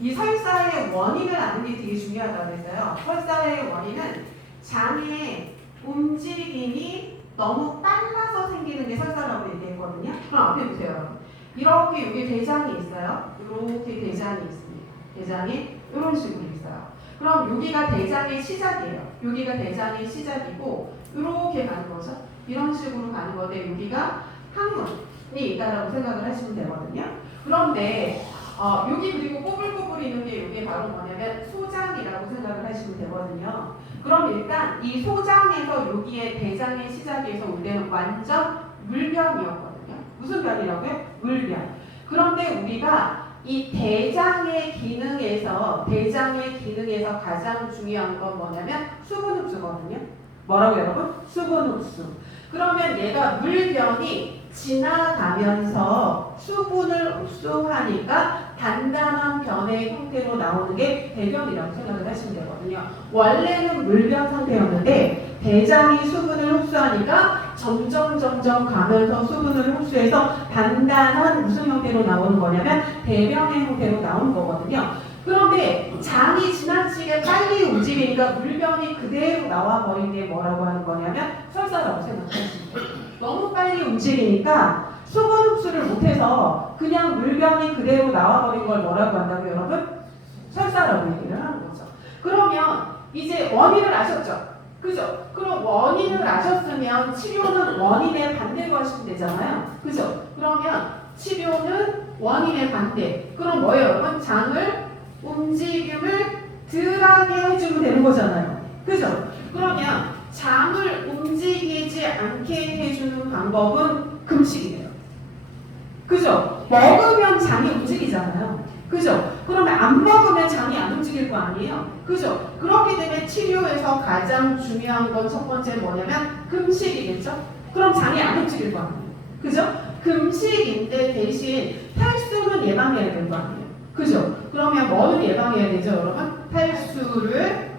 이 설사의 원인을 아는 게 되게 중요하다고 했어요. 설사의 원인은 장의 움직임이 너무 빨라서 생기는 게 설사라고 얘기했거든요. 그럼 앞에 보세요. 이렇게 여기 대장이 있어요. 이렇게 대장이 있습니다. 대장이 이런 식으로 있어요. 그럼 여기가 대장의 시작이에요. 여기가 대장의 시작이고 이렇게 가는 거죠. 이런 식으로 가는 건데 여기가 항문이 있다라고 생각을 하시면 되거든요. 그런데 여기 그리고 꼬불꼬불 있는 게 이게 바로 뭐냐면 소장이라고 생각을 하시면 되거든요. 그럼 일단 이 소장에서 여기에 대장의 시작에서 올 때는 완전 물변이었거든요. 무슨 변이라고요? 물변. 그런데 우리가 이 대장의 기능에서 가장 중요한 건 뭐냐면 수분 흡수거든요. 뭐라고 여러분? 수분 흡수. 그러면 얘가 물변이 지나가면서 수분을 흡수하니까 단단한 변의 형태로 나오는 게 대변이라고 생각을 하시면 되거든요. 원래는 물변 상태였는데 대장이 수분을 흡수하니까 점점 가면서 수분을 흡수해서 단단한 무슨 형태로 나오는 거냐면 대변의 형태로 나오는 거거든요. 그런데 장이 지나치게 빨리 움직이니까 물변이 그대로 나와 버린 게 뭐라고 하는 거냐면 설사라고 생각하시면 돼요. 너무 빨리 움직이니까 수분 흡수를 못해서 그냥 물변이 그대로 나와 버린 걸 뭐라고 한다고요, 여러분? 설사라고 얘기를 하는 거죠. 그러면 이제 원인을 아셨죠? 그죠? 그럼 원인을 아셨으면 치료는 원인의 반대로 하시면 되잖아요. 그죠? 그러면 치료는 원인의 반대. 그럼 뭐예요, 여러분? 장을 움직임을 덜하게 해주면 되는 거잖아요. 그죠? 그러면 장을 움직이지 않게 해주는 방법은 금식이에요. 그죠? 먹으면 장이 움직이잖아요. 그죠? 그러면 안 먹으면 장이 안 움직일 거 아니에요? 그죠? 그렇기 때문에 치료에서 가장 중요한 건 첫 번째 뭐냐면 금식이겠죠? 그럼 장이 안 움직일 거 아니에요? 그죠? 금식인데 대신 탈수는 예방해야 될 거 아니에요? 그죠? 그러면 뭐는 예방해야 되죠, 여러분? 탈수를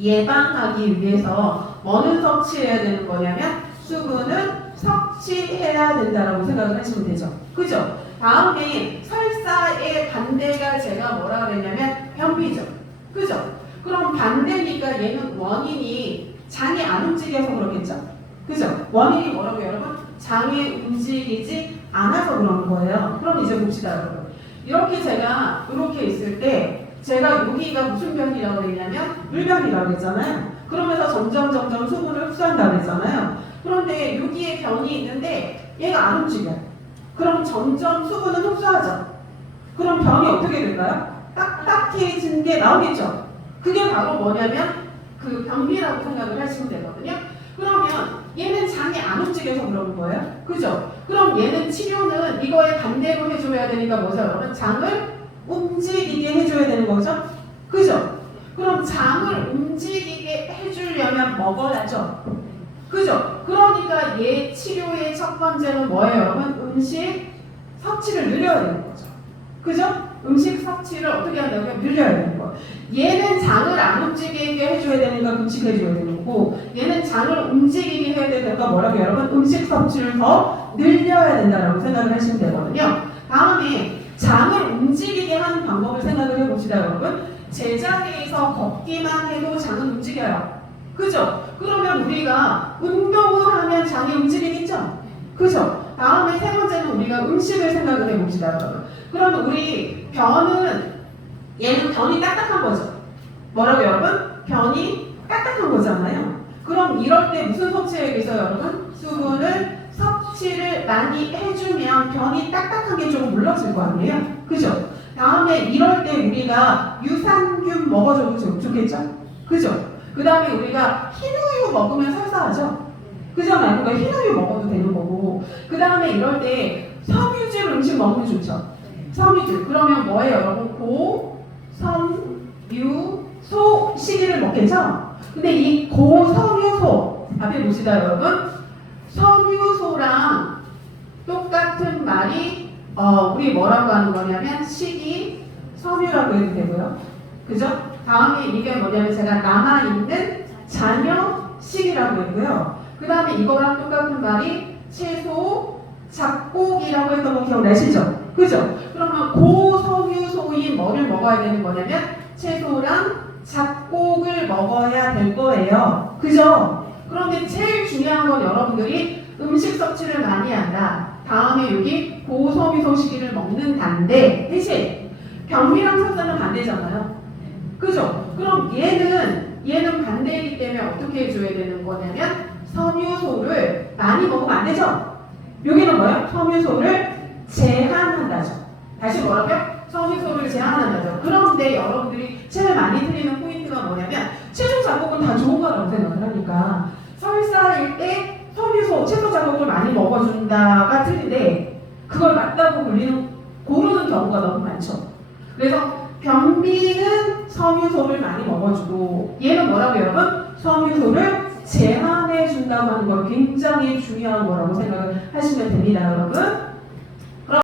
예방하기 위해서 뭐는 섭취해야 되는 거냐면 수분은 섭취해야 된다라고 생각을 하시면 되죠. 그죠? 다음에 설사의 반대가 제가 뭐라 그랬냐면 변비죠. 그죠? 그럼 반대니까 얘는 원인이 장이 안 움직여서 그렇겠죠? 그죠? 원인이 뭐라고요, 여러분? 장이 움직이지 않아서 그런 거예요. 그럼 이제 봅시다, 여러분. 이렇게 제가 이렇게 있을 때 제가 여기가 무슨 변이라고 했냐면 물변이라고 했잖아요. 그러면서 점점 수분을 흡수한다고 했잖아요. 그런데 여기에 변이 있는데 얘가 안 움직여요. 그럼 점점 수분은 흡수하죠. 그럼 변이 어떻게 될까요? 딱딱해진 게 나오겠죠. 그게 바로 뭐냐면 그 변비라고 생각을 하시면 되거든요. 그러면 얘는 장이 안 움직여서 그런 거예요. 그죠? 그럼 얘는 치료는 이거에 반대로 해줘야 되니까 뭐죠, 여러분? 장을 움직이게 해줘야 되는 거죠? 그죠? 그럼 장을 움직이게 해주려면 먹어야죠. 그죠? 그러니까 얘 치료의 첫 번째는 뭐예요, 여러분? 음식 섭취를 늘려야 되는 거죠. 그죠? 음식 섭취를 어떻게 한다고요? 늘려야 되는 거예요. 얘는 장을 안 움직이게 해줘야 되니까 음식해줘야 되는 거고, 얘는 장을 움직이게 해야 되니까 뭐라고 여러분? 음식 섭취를 더 늘려야 된다라고 생각을 하시면 되거든요. 다음에 장을 움직이게 하는 방법을 생각을 해봅시다, 여러분. 제자리에서 걷기만 해도 장은 움직여요. 그죠? 그러면 우리가 운동을 하면 장이 움직이겠죠? 그죠? 다음에 세 번째는 우리가 음식을 생각을 해봅시다, 여러분. 그러면 우리 얘는 변이 딱딱한 거죠. 뭐라고 여러분? 변이 딱딱한 거잖아요. 그럼 이럴 때 무슨 섭취해야겠어요, 여러분? 수분을 섭취를 많이 해주면 변이 딱딱한 게 조금 물러질 거 아니에요? 그죠? 다음에 이럴 때 우리가 유산균 먹어줘도 좋겠죠? 그죠? 그 다음에 우리가 흰우유 먹으면 설사하죠? 그잖아요. 그러니까 흰우유 먹어도 되는 거고. 그 다음에 이럴 때 섬유질 음식 먹으면 좋죠? 섬유질. 그러면 뭐예요, 여러분? 고섬유소 시기를 먹겠죠? 근데 이 고섬유소 앞에 보시다, 여러분. 섬유소랑 똑같은 말이 우리 뭐라고 하는 거냐면 식이 섬유라고 해도 되고요. 그죠? 다음에 이게 뭐냐면 제가 남아있는 잔여식이라고 했고요. 그 다음에 이거랑 똑같은 말이 채소, 잡곡이라고 했던 거 기억나시죠? 그죠? 그러면 고섬유소인 뭐를 먹어야 되는 거냐면 채소랑 잡곡을 먹어야 될 거예요. 그죠? 그런데 제일 중요한 건 여러분들이 음식 섭취를 많이 한다. 다음에 여기 고섬유소 시기를 먹는다인데 대신 변비랑 설사는 반대잖아요. 그죠? 그럼 얘는 반대이기 때문에 어떻게 해줘야 되는 거냐면 섬유소를 많이 먹으면 안 되죠? 여기는 뭐예요? 섬유소를 제한한다죠. 다시 뭐라고요? 섬유소를 제한한다죠. 그런데 여러분들이 제일 많이 틀리는 포인트가 뭐냐면 채소 자극은 다 좋은 거라고 생각을 하니까 설사일 때 섬유소, 채소 자극을 많이 먹어준다가 틀린데 그걸 맞다고 고르는 경우가 너무 많죠. 그래서 변비는 섬유소를 많이 먹어주고 얘는 뭐라고 여러분? 섬유소를 제한해 준다고 하는 거 굉장히 중요한 거라고 생각을 하시면 됩니다, 여러분.